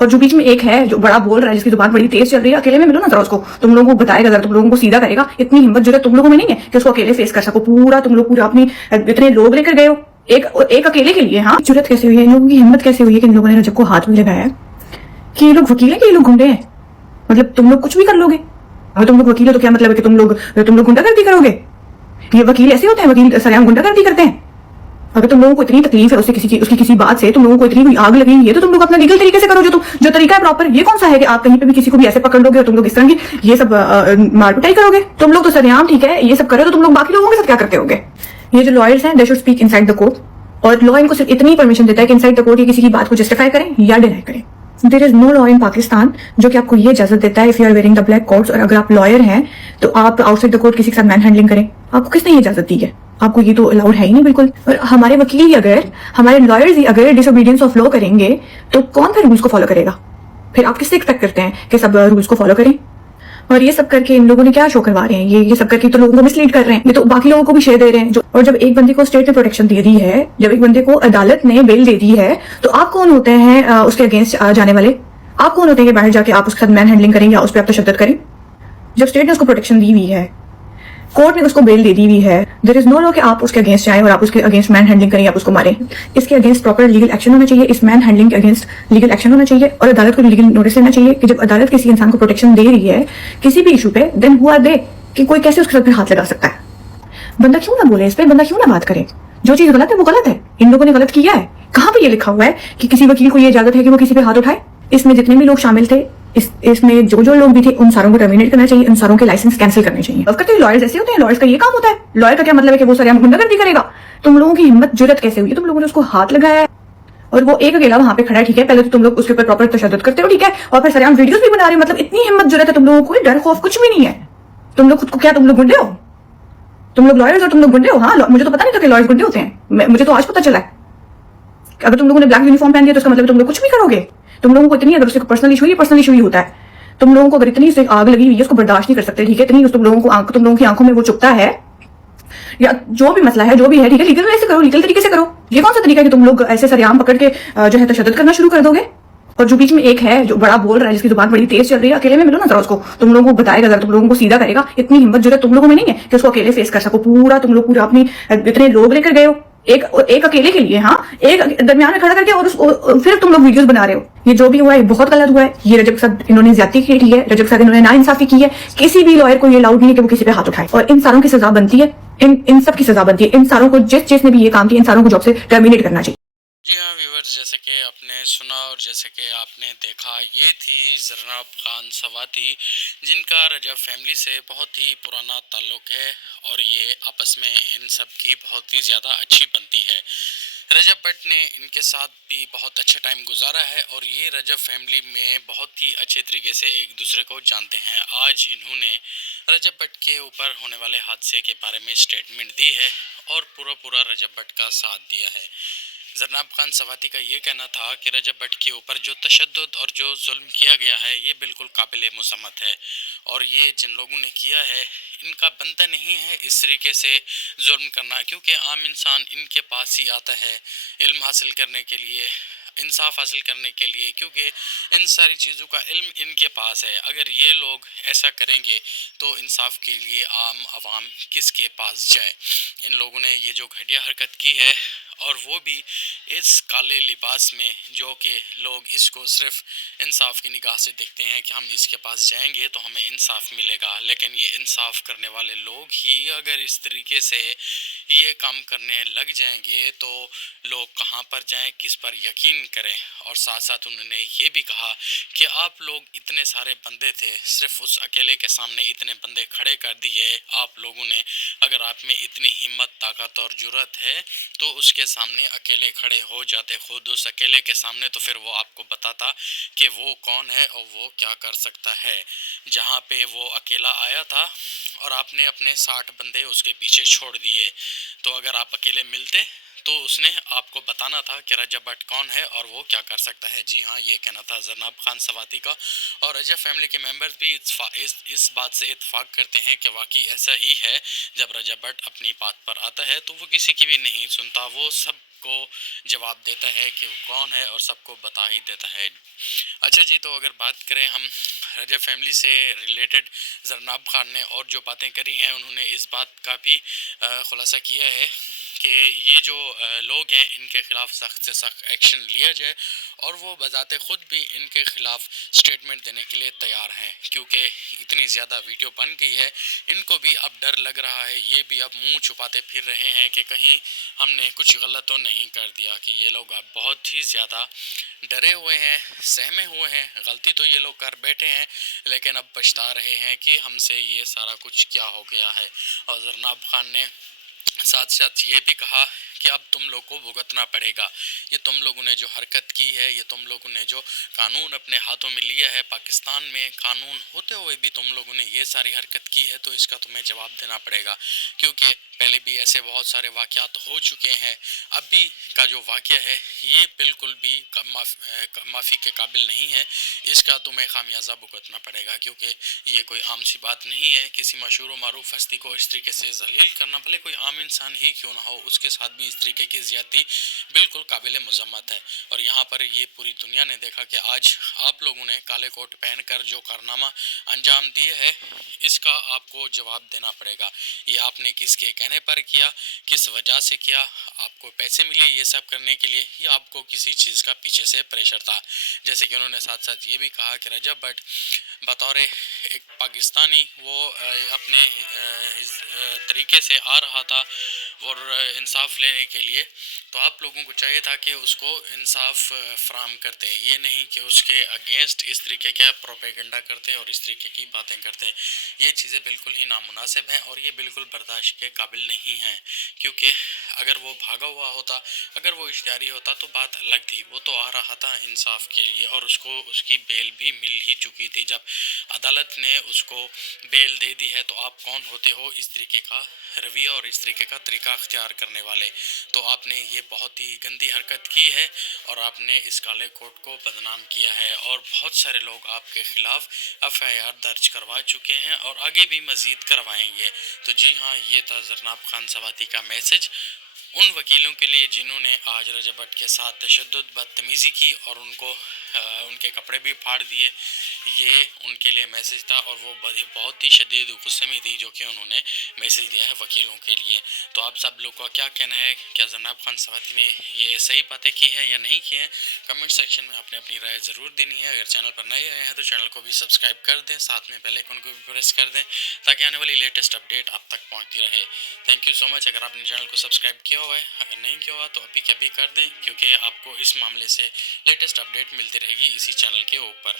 اور جو بیچ میں ایک ہے جو بڑا بول رہا ہے، جس کی زبان بڑی تیز چل رہی ہے، اکیلے میں ملو نا ذرا اس کو، تم لوگوں کو بتائے گا ذرا، تم لوگوں کو سیدھا کرے گا. اتنی ہمت جرات تم لوگوں میں نہیں ہے کہ اس کو اکیلے فیس کر سکو. پورا تم لوگ پورا اپنی اتنے لوگ لے کر گئے ہو ایک اکیلے کے لیے. ہاں جرات کیسے ہوئی ہے ان لوگوں کی، ہمت کیسے ہوئی ہے کہ ان لوگوں نے رجب کو ہاتھ میں لگایا کہ یہ لوگ وکیل ہیں کہ یہ لوگ گنڈے ہیں. مطلب تم لوگ کچھ بھی کر لو گے. اگر تم لوگ وکیل ہو تو کیا مطلب ہے کہ تم لوگ گنڈا گردی کرو گے؟ یہ وکیل ایسے ہوتے ہیں، وکیل سریعام گنڈا گردی کرتے ہیں. اگر تم لوگوں کو اتنی تکلیف ہے اس کی کسی بات سے، تم لوگوں کو اتنی آگ لگی ہے تو تم لوگ اپنا لیگل طریقے سے کرو. جو طریقہ ہے پراپر. یہ کون سا ہے کہ آپ کہیں پہ بھی کسی کو بھی ایسے پکڑ لو گے اور تم لوگ اس طرح کی یہ سب مار پٹائی کرو گے؟ تم لوگ تو سریعام ٹھیک ہے یہ سب کرو تو تم لوگ باقی لوگوں کے ساتھ کیا کرتے ہوگے؟ یہ جو لائرز ہیں they should speak in side the court. اور لا ان کو صرف اتنی پرمیشن دیتا ہے کہ ان سائڈ دا کورٹ یہ کسی کی بات کو جسٹیفائی کریں یا ڈینائی کریں. دیر از نو لا ان پاکستان جو کہ آپ کو یہ اجازت دیتا ہے if you are wearing the black coats, اور اگر آپ لائر ہیں تو آپ آؤٹ سائڈ دا کورٹ کسی کے ساتھ مین ہینڈلنگ کریں. آپ کو کس نے یہ اجازت دی ہے؟ آپ کو یہ تو الاؤڈ ہے ہی نہیں بالکل. اور ہمارے وکیل ہی اگر، ہمارے لائرز ہی اگر ڈس اوبیڈینس آف لا کریں گے تو کون پھر رولس کو فالو کرے گا؟ پھر آپ کس سے ایکسپیکٹ کرتے ہیں کہ سب رولس کو فالو کریں؟ اور یہ سب کر کے ان لوگوں نے کیا شو کروا رہے ہیں، یہ سب کر کے تو لوگوں کو مسلیڈ کر رہے ہیں. یہ تو باقی لوگوں کو بھی شیئر دے رہے ہیں. اور جب ایک بندے کو اسٹیٹ نے پروٹیکشن دے دی ہے، جب ایک بندے کو عدالت نے بیل دے دی ہے، تو آپ کون ہوتے ہیں اس کے اگینسٹ جانے والے؟ آپ کون ہوتے ہیں کہ باہر جا کے آپ اس کے ساتھ مین ہینڈلنگ کریں یا اس پہ آپ تشدد کریں؟ جب اسٹیٹ نے اس کو پروٹیکشن دی ہوئی ہے، کورٹ نے اس کو بیل دے دی ہوئی ہے، دیر از نو لا کہ آپ اس کے اگینسٹ جائیں اور آپ اس کے اگینسٹ مین ہینڈلنگ کریں یا آپ اس کو ماریں. اس کے اگینسٹ پراپر لیگل ایکشن ہونا چاہیے. اس مین ہینڈلنگ کے اگینسٹ لیگل ایکشن ہونا چاہیے اور عدالت کو لیگل نوٹس لینا چاہیے کہ جب عدالت کسی انسان کو پروٹیکشن دے رہی ہے کسی بھی ایشو پہ، دین ہوا دے کہ کوئی کیسے اس کے ساتھ پھر ہاتھ لگا سکتا ہے. بندہ کیوں نہ بولے اس پہ، بندہ کیوں نہ بات کرے؟ جو چیز غلط ہے وہ غلط ہے. ان لوگوں نے غلط کیا ہے. کہاں پہ یہ لکھا ہوا ہے کہ کسی وکیل کو یہ اجازت ہے کہ وہ کسی پہ ہاتھ اٹھائے؟ اس میں جتنے بھی لوگ شامل تھے، اس میں جو لوگ بھی تھے، ان ساروں کو ٹرمینیٹ کرنا چاہیے، ان ساروں کے لائسنس کینسل کرنے چاہیے. اب کرتے لائرز ایسے ہوتے ہیں، لائرز کا یہ کام ہوتا ہے. لائر کا کیا مطلب ہے کہ وہ سریعام گنڈا گردی کرے گا؟ تم لوگوں کی ہمت جرات کیسے ہوئی ہے؟ تم لوگوں نے اس کو ہاتھ لگایا ہے اور وہ ایک اکیلا وہاں پہ کھڑا ہے. ٹھیک ہے پہلے تو تم لوگ اس کے اوپر پراپر تشدد کرتے ہو، ٹھیک ہے، اور پھر سریعام ویڈیوز بھی بنا رہے ہو. مطلب اتنی ہمت جرات ہے تم لوگوں کو، ڈر خوف کچھ بھی نہیں ہے. تم لوگ خود کو کیا تم لوگ گنڈے ہو؟ تم لوگ لائرز اور تم لوگ گنڈے ہو. ہاں مجھے تو پتا نہیں تھا کہ لائرز گنڈے ہوتے ہیں. مجھے تو آج پتا چلا ہے. اگر تم لوگوں نے بلیک یونیفارم پہن دیا تو اس کا مطلب تم لوگ کچھ بھی کرو گے. تم لوگوں کو اتنی، اگر اس کو پرسنل ایشو ہی ہوتا ہے، تم لوگوں کو اگر اتنی سے آگ لگی ہوئی ہے اس کو برداشت نہیں کر سکتے، ٹھیک ہے، اتنی تم لوگوں کی آنکھوں میں وہ چپتا ہے یا جو بھی مسئلہ ہے جو بھی ہے، ٹھیک ہے، لیگل وے سے کرو، لیگل طریقے سے کرو. یہ کون سا طریقہ ہے کہ تم لوگ ایسے سریعام پکڑ کے جو ہے تشدد کرنا شروع کر دو گے؟ اور جو بیچ میں ایک ہے جو بڑا بول رہا ہے، جس کی زبان بڑی تیز چل رہی ہے، اکیلے میں ملو نا ذرا اس کو، تم لوگوں کو بتائے گا ذرا، تم لوگوں کو سیدھا کرے گا. اتنی ہمت جرات تم لوگوں میں نہیں ہے کہ اس کو اکیلے فیس کر سکو. پورا تم لوگ پورا اپنی اتنے لوگ لے کر گئے ہو ایک اکیلے کے لیے. ہاں ایک درمیان میں کھڑا کر کے اور پھر تم لوگ ویڈیوز بنا رہے ہو. یہ جو بھی ہوا ہے بہت غلط ہوا ہے. یہ رجب کے ساتھ انہوں نے زیادتی کی ہے، رجب کے ساتھ انہوں نے ناانصافی کی ہے. کسی بھی لائر کو یہ الاؤڈ نہیں ہے کہ وہ کسی پہ ہاتھ اٹھائے. اور ان ساروں کی سزا بنتی ہے، ان سب کی سزا بنتی ہے. ان ساروں کو جس نے بھی یہ کام کیا، ان ساروں کو جاب سے ٹرمینیٹ کرنا چاہیے. جی ہاں ویورز، جیسے کہ آپ نے سنا اور جیسے کہ آپ نے دیکھا، یہ تھی زرناب خان سواتی، جن کا رجب فیملی سے بہت ہی پرانا تعلق ہے اور یہ آپس میں ان سب کی بہت ہی زیادہ اچھی بنتی ہے. رجب بٹ نے ان کے ساتھ بھی بہت اچھا ٹائم گزارا ہے اور یہ رجب فیملی میں بہت ہی اچھے طریقے سے ایک دوسرے کو جانتے ہیں. آج انہوں نے رجب بٹ کے اوپر ہونے والے حادثے کے بارے میں اسٹیٹمنٹ دی ہے اور پورا رجب بٹ کا ساتھ دیا ہے. زرناب خان سواتی کا یہ کہنا تھا کہ رجب بٹ کے اوپر جو تشدد اور جو ظلم کیا گیا ہے یہ بالکل قابل مذمت ہے اور یہ جن لوگوں نے کیا ہے ان کا بنتا نہیں ہے اس طریقے سے ظلم کرنا، کیونکہ عام انسان ان کے پاس ہی آتا ہے علم حاصل کرنے کے لیے، انصاف حاصل کرنے کے لیے، کیونکہ ان ساری چیزوں کا علم ان کے پاس ہے. اگر یہ لوگ ایسا کریں گے تو انصاف کے لیے عام عوام کس کے پاس جائے؟ ان لوگوں نے یہ جو گھٹیا حرکت کی ہے اور وہ بھی اس کالے لباس میں، جو کہ لوگ اس کو صرف انصاف کی نگاہ سے دیکھتے ہیں کہ ہم اس کے پاس جائیں گے تو ہمیں انصاف ملے گا، لیکن یہ انصاف کرنے والے لوگ ہی اگر اس طریقے سے یہ کام کرنے لگ جائیں گے تو لوگ کہاں پر جائیں، کس پر یقین کریں. اور ساتھ ساتھ انہوں نے یہ بھی کہا کہ آپ لوگ اتنے سارے بندے تھے، صرف اس اکیلے کے سامنے اتنے بندے کھڑے کر دیے آپ لوگوں نے. اگر آپ میں اتنی ہمت، طاقت اور جرأت ہے تو اس کے سامنے اکیلے کھڑے ہو جاتے خود اس اکیلے کے سامنے، تو پھر وہ آپ کو بتاتا کہ وہ کون ہے اور وہ کیا کر سکتا ہے. جہاں پہ وہ اکیلا آیا تھا اور آپ نے اپنے 60 بندے اس کے پیچھے چھوڑ دیے، تو اگر آپ اکیلے ملتے تو اس نے آپ کو بتانا تھا کہ رجب بٹ کون ہے اور وہ کیا کر سکتا ہے. جی ہاں، یہ کہنا تھا زرناب خان سواتی کا. اور رجب فیملی کے ممبرز بھی اس بات سے اتفاق کرتے ہیں کہ واقعی ایسا ہی ہے. جب رجب بٹ اپنی بات پر آتا ہے تو وہ کسی کی بھی نہیں سنتا، وہ سب سب کو جواب دیتا ہے کہ وہ کون ہے اور سب کو بتا ہی دیتا ہے۔ اچھا جی، تو اگر بات کریں ہم رجب فیملی سے ریلیٹڈ، زرناب خان نے اور جو باتیں کری ہیں انہوں نے اس بات کا بھی خلاصہ کیا ہے کہ یہ جو لوگ ہیں ان کے خلاف سخت سے سخت ایکشن لیا جائے، اور وہ بذات خود بھی ان کے خلاف سٹیٹمنٹ دینے کے لیے تیار ہیں، کیونکہ اتنی زیادہ ویڈیو بن گئی ہے، ان کو بھی اب ڈر لگ رہا ہے، یہ بھی اب منہ چھپاتے پھر رہے ہیں کہ کہیں ہم نے کچھ غلط تو نہیں کر دیا، کہ یہ لوگ اب بہت ہی زیادہ ڈرے ہوئے ہیں، سہمے ہوئے ہیں۔ غلطی تو یہ لوگ کر بیٹھے ہیں لیکن اب پچھتا رہے ہیں کہ ہم سے یہ سارا کچھ کیا ہو گیا ہے۔ اور زرناب خان نے ساتھ ساتھ یہ بھی کہا کہ اب تم لوگ کو بھگتنا پڑے گا، یہ تم لوگوں نے جو حرکت کی ہے، یہ تم لوگوں نے جو قانون اپنے ہاتھوں میں لیا ہے، پاکستان میں قانون ہوتے ہوئے بھی تم لوگوں نے یہ ساری حرکت کی ہے، تو اس کا تمہیں جواب دینا پڑے گا، کیونکہ پہلے بھی ایسے بہت سارے واقعات ہو چکے ہیں۔ اب بھی کا جو واقعہ ہے یہ بالکل بھی معافی کے قابل نہیں ہے، اس کا تمہیں خامیازہ بھگتنا پڑے گا، کیونکہ یہ کوئی عام سی بات نہیں ہے کسی مشہور و معروف ہستی کو اس طریقے سے ذلیل کرنا، بھلے کوئی عام انسان ہی کیوں نہ ہو، اس کے ساتھ بھی اس طریقے کی زیادتی بالکل قابل مذمت ہے۔ اور یہاں پر یہ پوری دنیا نے دیکھا کہ آج آپ لوگوں نے کالے کوٹ پہن کر جو کارنامہ انجام دیے ہے، اس کا آپ کو جواب دینا پڑے گا۔ یہ آپ نے کس کے کہنے پر کیا، کس وجہ سے کیا، آپ کو پیسے ملے یہ سب کرنے کے لیے، یا آپ کو کسی چیز کا پیچھے سے پریشر تھا؟ جیسے کہ انہوں نے ساتھ ساتھ یہ بھی کہا کہ رجب بٹ بطور ایک پاکستانی وہ اپنے طریقے سے آ رہا تھا اور انصاف لینے کے لیے، تو آپ لوگوں کو چاہیے تھا کہ اس کو انصاف فراہم کرتے، یہ نہیں کہ اس کے اگینسٹ اس طریقے کا پروپیگنڈا کرتے اور اس طریقے کی باتیں کرتے۔ یہ چیزیں بالکل ہی نامناسب ہیں اور یہ بالکل برداشت کے قابل نہیں ہیں، کیونکہ اگر وہ بھاگا ہوا ہوتا، اگر وہ اشتہاری ہوتا تو بات الگ تھی، وہ تو آ رہا تھا انصاف کے لیے اور اس کو اس کی بیل بھی مل ہی چکی تھی۔ جب عدالت نے اس کو بیل دے دی ہے تو آپ کون ہوتے ہو اس طریقے کا رویہ اور اس طریقے کا طریقہ اختیار کرنے والے؟ تو آپ نے یہ بہت ہی گندی حرکت کی ہے اور آپ نے اس کالے کوٹ کو بدنام کیا ہے، اور بہت سارے لوگ آپ کے خلاف FIR درج کروا چکے ہیں اور آگے بھی مزید کروائیں گے۔ تو جی ہاں، یہ تھا زرناب خان سواتی کا میسج ان وکیلوں کے لیے جنہوں نے آج رجب بٹ کے ساتھ تشدد، بدتمیزی کی اور ان کو ان کے کپڑے بھی پھاڑ دیے۔ یہ ان کے لیے میسج تھا اور وہ بہت ہی شدید غصے میں تھی جو کہ انہوں نے میسج دیا ہے وکیلوں کے لیے۔ تو آپ سب لوگ کا کیا کہنا ہے؟ کیا زرناب خان سواتی نے یہ صحیح باتیں کی ہیں یا نہیں کی ہیں؟ کمنٹ سیکشن میں آپ نے اپنی رائے ضرور دینی ہے۔ اگر چینل پر نئے آئے ہیں تو چینل کو بھی سبسکرائب کر دیں، ساتھ میں بیل آئیکن کو بھی پریس کر دیں تاکہ آنے والی لیٹسٹ اپڈیٹ آپ تک پہنچتی رہے۔ تھینک یو سو مچ۔ اگر آپ نے چینل کو سبسکرائب کیا ہوا ہے، اگر نہیں کیا ہوا تو ابھی کبھی کر دیں، کیونکہ آپ کو اس معاملے سے لیٹسٹ اپڈیٹ ملتی رہے گی اسی چینل کے اوپر۔